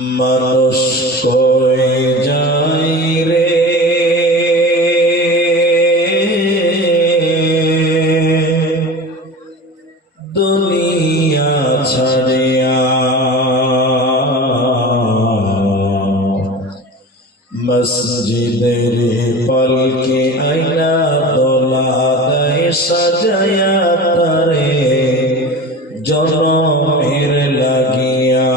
মানুষ কই যায় রে দুনিয়া ছাড়িয়া, মসজিদের পলকে আইনা দোলা দেয় সাজায়া তারে জনমের লাগিয়া।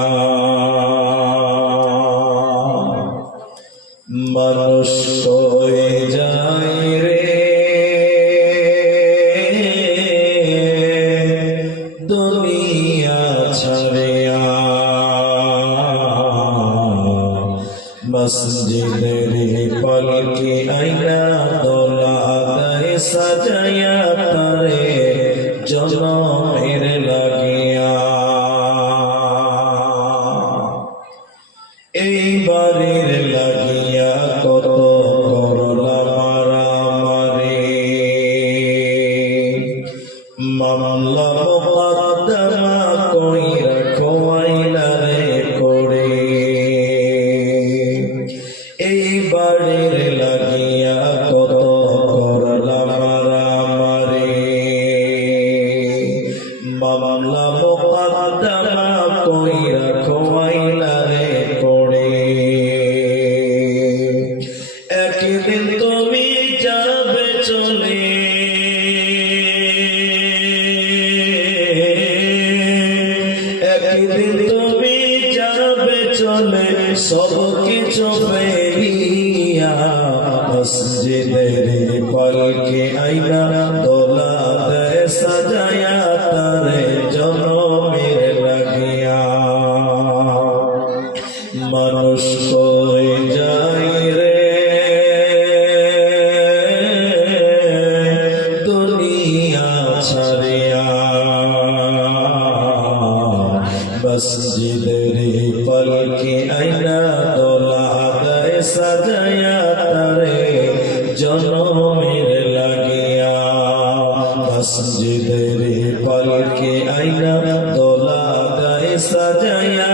মানুষ কই যায় রে দুনিয়া ছাড়িয়া, মসজিদের পলকে আইনা দোলা দেয় সাজায়া তারে জনমের লাগিয়া। এই বাড়ির লাগিয়া কত করলা মারামারি, মামলা মোকদ্দমা কইরা খোয়াইলা রে করে। এই বাড়ির লাগিয়া কত করলা মারামারি, মামলা মোকদ্দমা কইরা খোয়াইলা রে করে। একদিন তুমি যাবে চলে, একদিন তুমি যাবে চলে সব কিছু ফেলিয়া, মসজিদের পলকে আইনা দোলা দেয় সাজায়া তারে জনমের লাগিয়া। মানুষ কই যায় রে দুনিয়া ছাড়িয়া, মসজিদের পলকে আইনা দোলা দেয় সাজায়া তারে জনমের লাগিয়া। মসজিদের পলকে আইনা দোলা দেয় সাজায়া